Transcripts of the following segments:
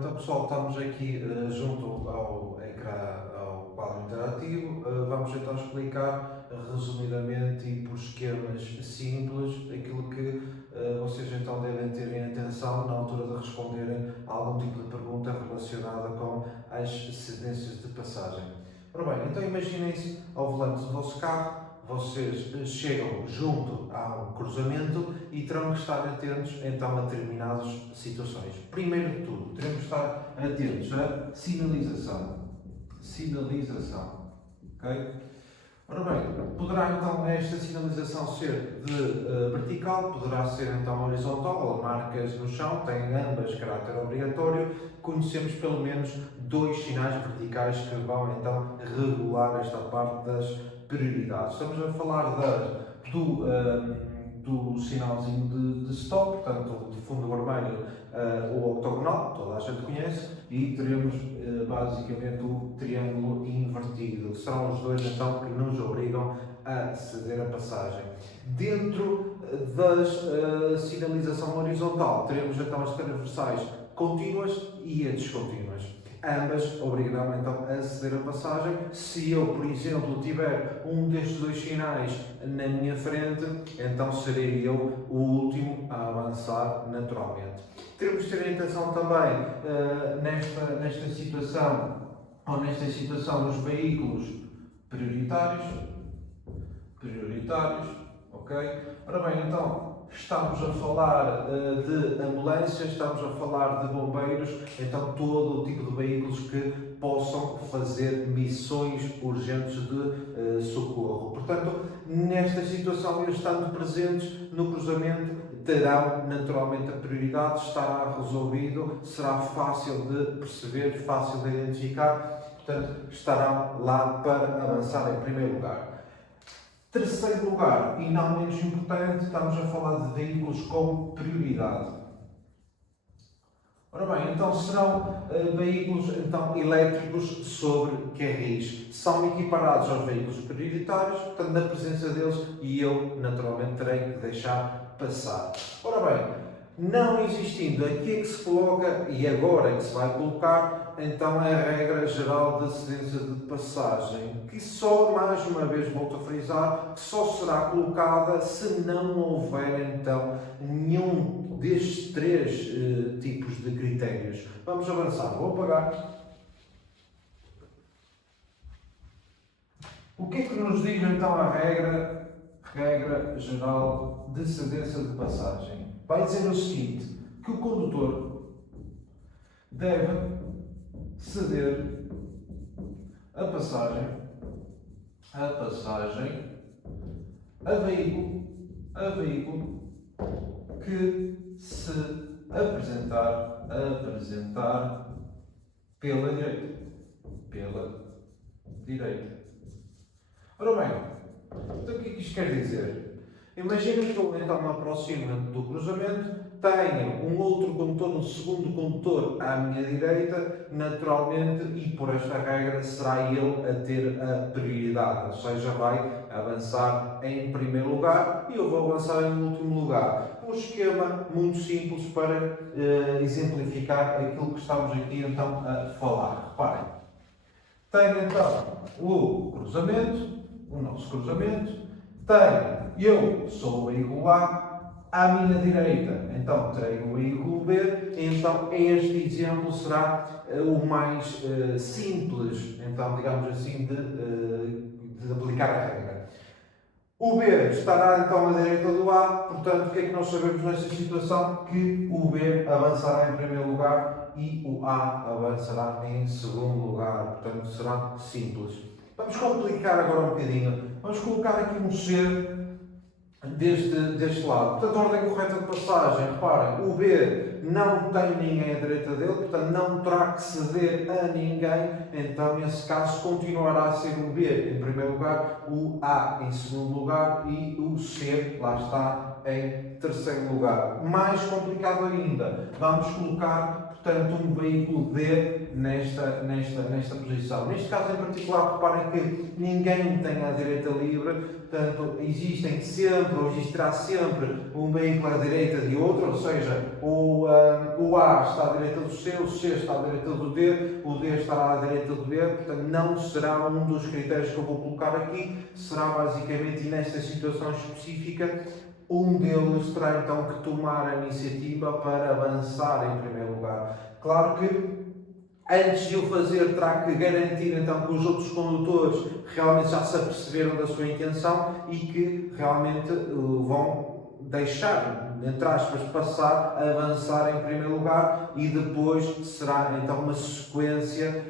então pessoal, estamos aqui junto ao ecrã, ao quadro interativo. Vamos então explicar resumidamente e por esquemas simples aquilo que vocês então devem ter em atenção na altura de responderem a algum tipo de pergunta relacionada com as cedências de passagem. Ora bem, então imaginem-se ao volante do vosso carro. Vocês chegam junto a um cruzamento e terão que estar atentos então a determinadas situações. Primeiro de tudo, teremos que estar atentos à sinalização. Sinalização. Ok? Ora bem, poderá então esta sinalização ser de vertical, poderá ser então horizontal, marcas no chão, têm ambas caráter obrigatório. Conhecemos pelo menos dois sinais verticais que vão então regular esta parte das prioridades. Estamos a falar do sinalzinho de stop, portanto, de fundo vermelho, o octogonal, toda a gente conhece, e teremos basicamente o triângulo invertido, que serão os dois então que nos obrigam a ceder a passagem. Dentro da sinalização horizontal, teremos então as transversais contínuas e as descontínuas. Ambas obrigarão então a ceder a passagem. Se eu, por exemplo, tiver um destes dois sinais na minha frente, então serei eu o último a avançar naturalmente. Teremos de ter atenção também nesta situação, ou nesta situação dos veículos prioritários, ok? Ora bem, então, estamos a falar de ambulâncias, estamos a falar de bombeiros, então todo o tipo de veículos que possam fazer missões urgentes de socorro. Portanto, nesta situação, eles estando presentes no cruzamento, terão naturalmente a prioridade, estará resolvido, será fácil de perceber, fácil de identificar, portanto, estarão lá para avançar em primeiro lugar. Terceiro lugar, e não menos importante, estamos a falar de veículos com prioridade. Ora bem, então serão veículos então, elétricos sobre carris. São equiparados aos veículos prioritários, portanto, na presença deles, e eu, naturalmente, terei que deixar passar. Ora bem, não existindo aqui é que se coloca, e agora é que se vai colocar, então é a regra geral de cedência de passagem, que só, mais uma vez volto a frisar, que só será colocada se não houver então nenhum destes três tipos de critérios. Vamos avançar, vou apagar. O que é que nos diz então a regra geral de cedência de passagem? Vai dizer o seguinte, que o condutor deve ceder a passagem a veículo que se apresentar pela direita. Ora bem, então o que é que isto quer dizer? Imagina que eu então me aproximo do cruzamento, tenho um outro condutor, um segundo condutor à minha direita, naturalmente, e por esta regra será ele a ter a prioridade, ou seja, vai avançar em primeiro lugar e eu vou avançar em último lugar. Um esquema muito simples para exemplificar aquilo que estamos aqui então a falar. Reparem, tenho então o nosso cruzamento, eu sou o veículo A, à minha direita, então terei o veículo B, então este exemplo será o mais simples, então digamos assim, de aplicar a regra. O B estará então à direita do A, portanto, o que é que nós sabemos nesta situação? Que o B avançará em primeiro lugar e o A avançará em segundo lugar, portanto será simples. Vamos complicar agora um bocadinho. Vamos colocar aqui um C deste lado. Portanto, a ordem correta de passagem, reparem, o B não tem ninguém à direita dele, portanto não terá que ceder a ninguém, então nesse caso continuará a ser o B em primeiro lugar, o A em segundo lugar e o C, lá está, em terceiro lugar. Mais complicado ainda, vamos colocar, portanto, um veículo D nesta posição. Neste caso em particular, reparem que ninguém tem a direita livre, portanto, existirá sempre um veículo à direita de outro, ou seja, o A está à direita do C, o C está à direita do D, o D estará à direita do B, portanto, não será um dos critérios que eu vou colocar aqui, será basicamente, e nesta situação específica, um deles terá então que tomar a iniciativa para avançar em primeiro lugar. Claro que antes de o fazer, terá que garantir então que os outros condutores realmente já se aperceberam da sua intenção e que realmente vão deixar, entre aspas, passar, avançar em primeiro lugar, e depois será então uma sequência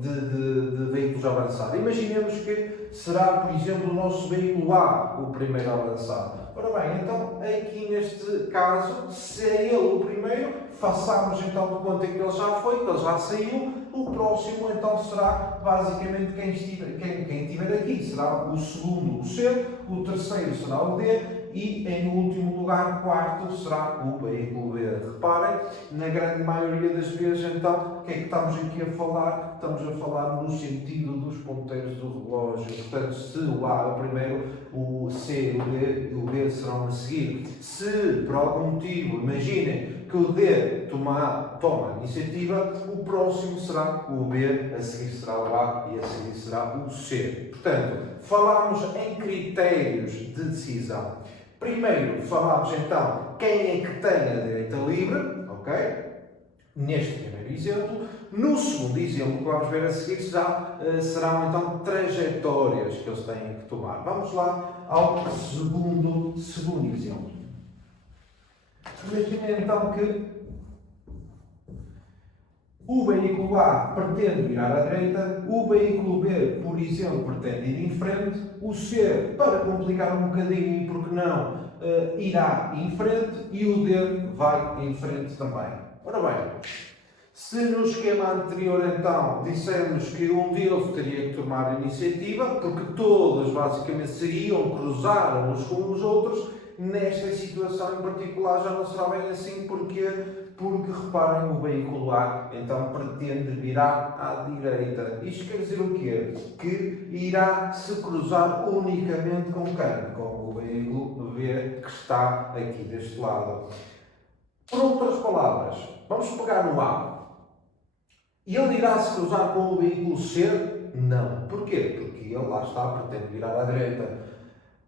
de veículos a avançar. Imaginemos que será, por exemplo, o nosso veículo A o primeiro a avançar. Ora bem, então aqui neste caso, se é ele o primeiro, façamos então de conta que ele já foi, que ele já saiu. O próximo então será basicamente quem estiver aqui, será o segundo o C, o terceiro será o D e em último lugar, o quarto será o veículo B. Reparem, na grande maioria das vezes então, o que é que estamos aqui a falar? Estamos a falar no sentido dos ponteiros do relógio. Portanto, se o A é o primeiro, o C, o D e o B serão a seguir. Se por algum motivo, imaginem que o D toma a iniciativa, o próximo será o B, a seguir será o A e a seguir será o C. Portanto, falámos em critérios de decisão. Primeiro, falámos então quem é que tem a direita livre, ok? Neste primeiro exemplo. No segundo exemplo, que vamos ver a seguir, já serão então trajetórias que eles têm que tomar. Vamos lá ao segundo exemplo. Imaginem então que o veículo A pretende virar à direita, o veículo B, por exemplo, pretende ir em frente, o C, para complicar um bocadinho e porque não, irá em frente e o D vai em frente também. Ora bem, se no esquema anterior então dissemos que um deles teria que tomar a iniciativa, porque todos basicamente seguiam, cruzaram uns com os outros, nesta situação em particular já não será bem assim. Porquê? Porque reparem, o veículo A então pretende virar à direita. Isto quer dizer o quê? Que irá se cruzar unicamente com quem? Com o veículo B que está aqui deste lado. Por outras palavras, vamos pegar no A. E ele irá se cruzar com o veículo C? Não. Porquê? Porque ele lá está, pretende virar à direita.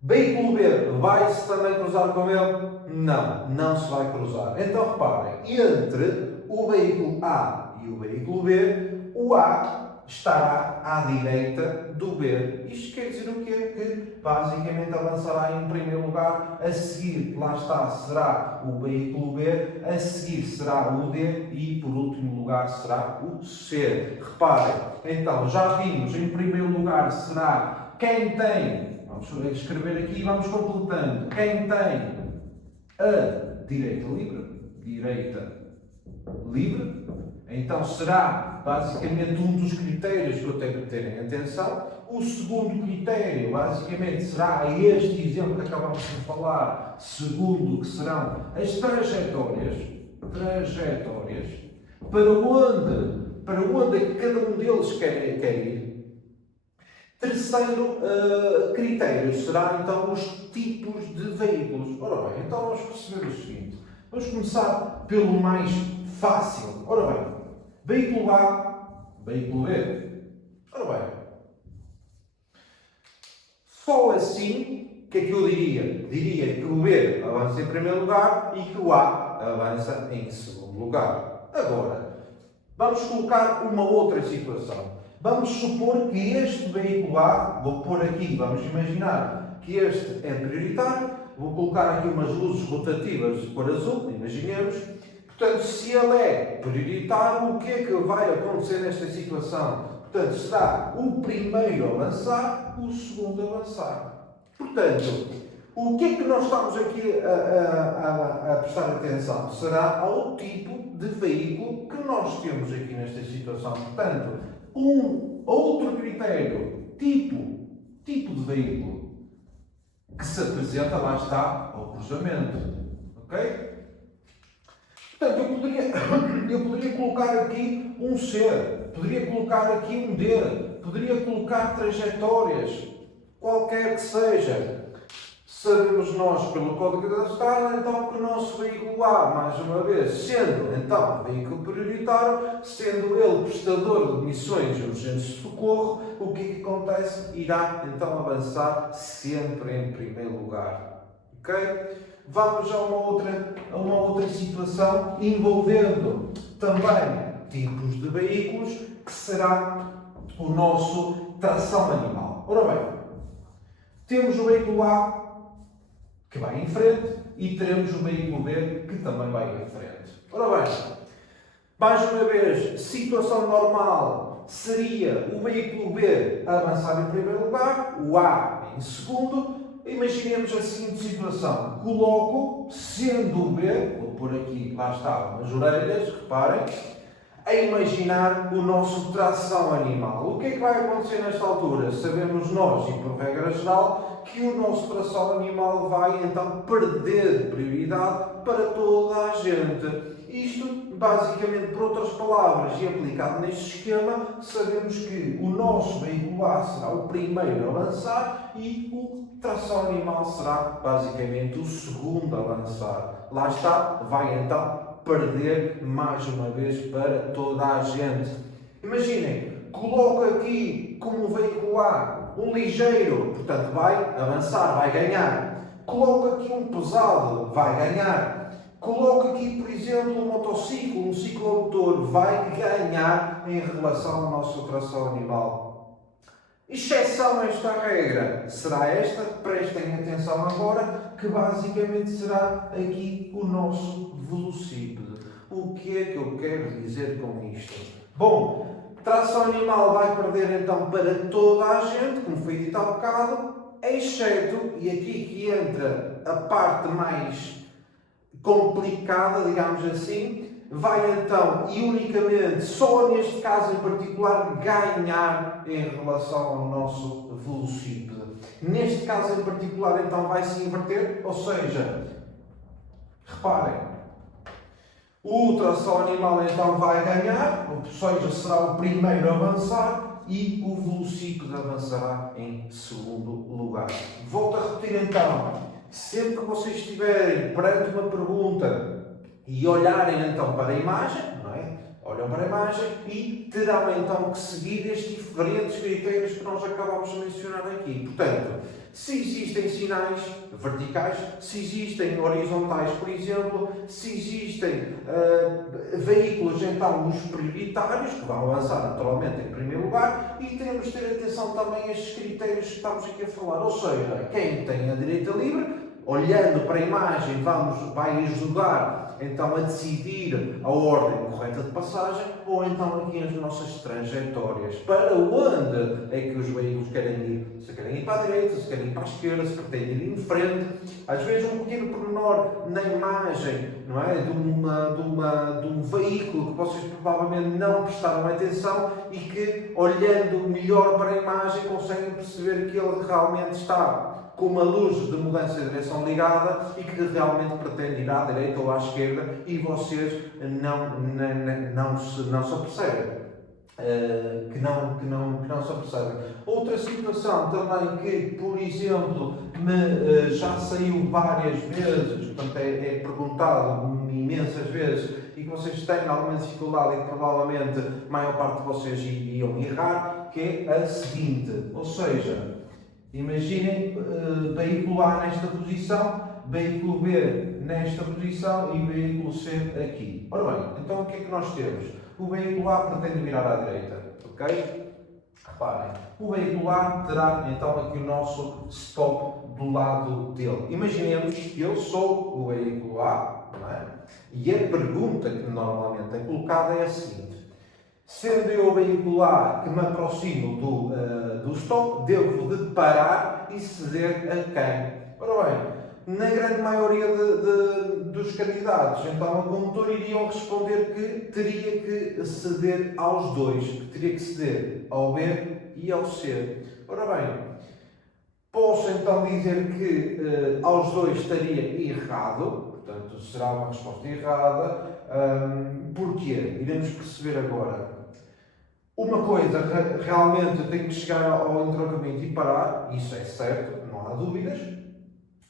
Veículo B vai-se também cruzar com ele? Não, não se vai cruzar. Então reparem, entre o veículo A e o veículo B, o A estará à direita do B. Isto quer dizer o quê? Que basicamente avançará em primeiro lugar, a seguir, lá está, será o veículo B, a seguir será o D e por último lugar será o C. Reparem, então já vimos, em primeiro lugar será quem tem. Vamos escrever aqui e vamos completando. Quem tem a direita livre, então será basicamente um dos critérios que eu tenho que ter em atenção. O segundo critério, basicamente, será este exemplo que acabamos de falar, segundo, que serão as trajetórias, para onde é que cada um deles quer ir. Terceiro critério será então os tipos de veículos. Ora bem, então vamos perceber o seguinte. Vamos começar pelo mais fácil. Ora bem, veículo A, veículo B. Ora bem, só assim, o que é que eu diria? Diria que o B avança em primeiro lugar e que o A avança em segundo lugar. Agora, vamos colocar uma outra situação. Vamos supor que este veículo A, vou pôr aqui, vamos imaginar que este é prioritário, vou colocar aqui umas luzes rotativas de cor azul, imaginemos. Portanto, se ele é prioritário, o que é que vai acontecer nesta situação? Portanto, será o primeiro a avançar, o segundo a avançar. Portanto, o que é que nós estamos aqui a prestar atenção? Será ao tipo de veículo que nós temos aqui nesta situação. Portanto, um outro critério, tipo de veículo que se apresenta, lá está, ao cruzamento. Ok? Portanto, eu poderia colocar aqui um C, poderia colocar aqui um D, poderia colocar trajetórias, qualquer que seja. Sabemos nós, pelo Código da Estrada, então, que o nosso veículo A, mais uma vez, sendo, então, veículo prioritário, sendo ele prestador de missões de urgência de socorro, o que é que acontece? Irá, então, avançar sempre em primeiro lugar. Ok? Vamos a uma outra situação envolvendo também tipos de veículos, que será o nosso tração animal. Ora bem, temos o veículo A, que vai em frente, e teremos o veículo B, que também vai em frente. Ora bem, mais uma vez, situação normal seria o veículo B avançar em primeiro lugar, o A em segundo. Imaginemos a seguinte situação: coloco, sendo o B, vou pôr aqui, lá está, nas orelhas, reparem, a imaginar o nosso tração animal. O que é que vai acontecer nesta altura? Sabemos nós, e por regra geral, que o nosso tração animal vai então perder prioridade para toda a gente. Isto, basicamente, por outras palavras, e aplicado neste esquema, sabemos que o nosso veículo A será o primeiro a avançar e o tração animal será, basicamente, o segundo a avançar. Lá está, vai então perder mais uma vez para toda a gente. Imaginem, coloco aqui como veículo A um ligeiro, portanto vai avançar, vai ganhar. Coloco aqui um pesado, vai ganhar. Coloco aqui, por exemplo, um motociclo, um ciclomotor, vai ganhar em relação ao nosso tração animal. Exceção a esta regra será esta, prestem atenção agora, que basicamente será aqui o nosso velocípede. O que é que eu quero dizer com isto? Bom, tração animal vai perder então para toda a gente, como foi dito há bocado, exceto, e aqui que entra a parte mais complicada, digamos assim, vai então e unicamente, só neste caso em particular, ganhar em relação ao nosso velocípede. Neste caso em particular, então, vai se inverter, ou seja, reparem, o tração animal então vai ganhar, ou seja, será o primeiro a avançar e o velocípede avançará em segundo lugar. Volto a repetir então, sempre que vocês estiverem perante uma pergunta e olharem então para a imagem, não é? Olham para a imagem e terão então que seguir estes diferentes critérios que nós acabamos de mencionar aqui. Portanto, se existem sinais verticais, se existem horizontais, por exemplo, se existem veículos então os prioritários, que vão avançar naturalmente em primeiro lugar, e temos de ter atenção também a estes critérios que estamos aqui a falar. Ou seja, quem tem a direita livre, olhando para a imagem, vai ajudar então a decidir a ordem correta de passagem, ou então aqui as nossas trajetórias. Para onde é que os veículos querem ir? Se querem ir para a direita, se querem ir para a esquerda, se pretendem ir em frente. Às vezes um pequeno pormenor na imagem, não é? de um veículo que vocês provavelmente não prestaram atenção e que, olhando melhor para a imagem, conseguem perceber que ele realmente está com uma luz de mudança de direção ligada e que realmente pretende ir à direita ou à esquerda e vocês não se apercebem. Que não se apercebem. Outra situação também que, por exemplo, já saiu várias vezes, portanto é perguntado imensas vezes e que vocês têm alguma dificuldade e que provavelmente a maior parte de vocês iriam errar, que é a seguinte, ou seja, imaginem veículo A nesta posição, veículo B nesta posição e veículo C aqui. Ora bem, então o que é que nós temos? O veículo A pretende virar à direita, ok? Reparem, o veículo A terá então aqui o nosso stop do lado dele. Imaginemos que eu sou o veículo A, não é? E a pergunta que normalmente é colocada é a seguinte: sendo eu o veículo A que me aproximo do stop, devo de parar e ceder a quem? Ora bem, na grande maioria dos candidatos, então a condutor iriam responder que teria que ceder aos dois, que teria que ceder ao B e ao C. Ora bem, posso então dizer que aos dois estaria errado, portanto será uma resposta errada. Porquê? Iremos perceber agora. Uma coisa realmente tem que chegar ao entroncamento e parar, isso é certo, não há dúvidas,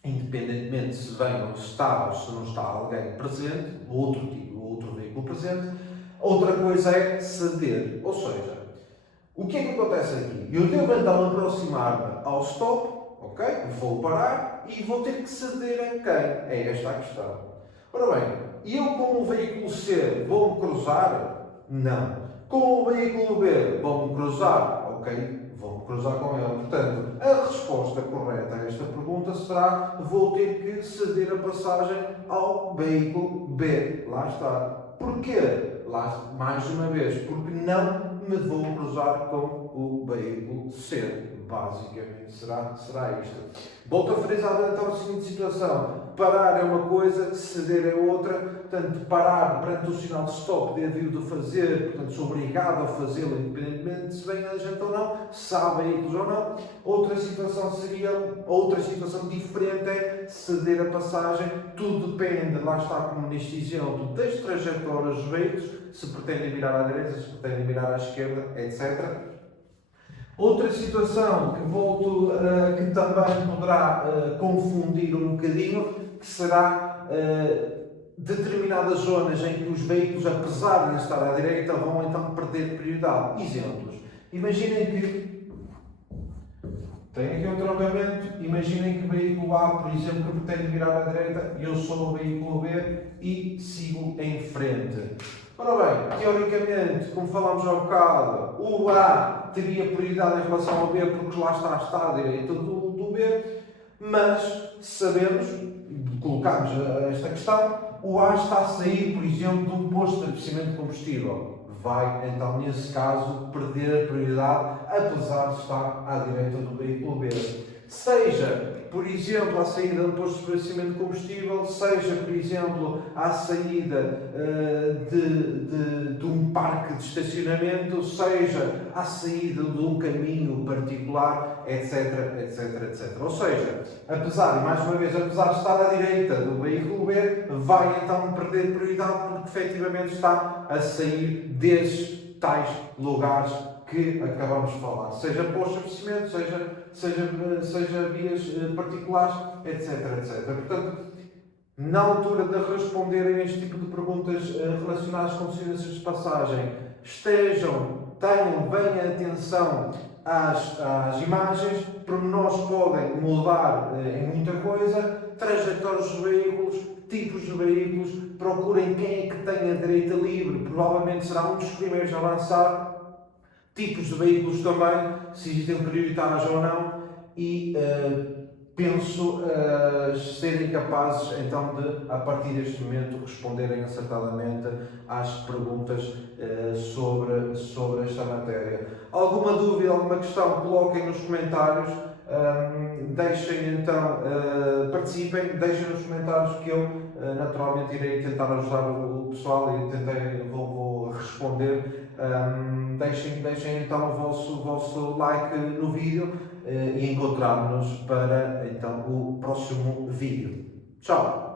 independentemente se vem ou se está ou se não está alguém presente, outro veículo presente. Outra coisa é ceder, ou seja, o que é que acontece aqui? Eu devo então aproximar-me ao stop, ok? Vou parar e vou ter que ceder a quem? É esta a questão. Ora bem, eu com o veículo C vou-me cruzar? Não. Com o veículo B vou-me cruzar? Ok, vou-me cruzar com ele. Portanto, a resposta correta a esta pergunta será: vou ter que ceder a passagem ao veículo B. Lá está. Porquê? Lá, mais uma vez, porque não me vou cruzar com o veículo C. Basicamente será isto. Volto a frisar então a seguinte situação: parar é uma coisa, ceder é outra. Portanto, parar perante o sinal de stop devo de fazer, portanto sou obrigado a fazê-lo independentemente se vem a gente ou não, se há veículos ou não. Outra situação diferente é ceder a passagem. Tudo depende, lá está como neste exemplo, das trajetórias dos veículos, se pretendem virar à direita, se pretendem virar à esquerda, etc. Outra situação que também poderá confundir um bocadinho, que será determinadas zonas em que os veículos, apesar de estar à direita, vão então perder prioridade. Exemplos. Imaginem que tem aqui um entroncamento, imaginem que o veículo A, por exemplo, que pretende virar à direita, eu sou o veículo B e sigo em frente. Ora bem, teoricamente, como falámos há bocado, o A teria prioridade em relação ao B porque lá está à direita do B, mas sabemos, colocamos esta questão, o A está a sair, por exemplo, de um posto de abastecimento de combustível. Vai, então, nesse caso, perder a prioridade, apesar de estar à direita do veículo B. Seja, por exemplo, à saída de um posto de abastecimento de combustível, seja, por exemplo, à saída de um parque de estacionamento, seja à saída de um caminho particular, etc, etc, etc. Ou seja, apesar de estar à direita do veículo B, vai então perder prioridade porque efetivamente está a sair desses tais lugares que acabamos de falar, seja postos de abastecimento, seja vias particulares, etc, etc. Portanto, na altura de responderem a este tipo de perguntas relacionadas com seguranças de passagem, tenham bem atenção às imagens, pormenores podem mudar em muita coisa, trajetórias dos veículos, tipos de veículos, procurem quem é que tem a direita livre, provavelmente será um dos primeiros a avançar, tipos de veículos também, se existem prioritários ou não, e penso serem capazes então de, a partir deste momento, responderem acertadamente às perguntas sobre esta matéria. Alguma dúvida, alguma questão, coloquem nos comentários, deixem então, participem, deixem nos comentários que eu naturalmente irei tentar ajudar o pessoal e vou responder. Deixem então o vosso like no vídeo e encontrarmos-nos para então o próximo vídeo. Tchau!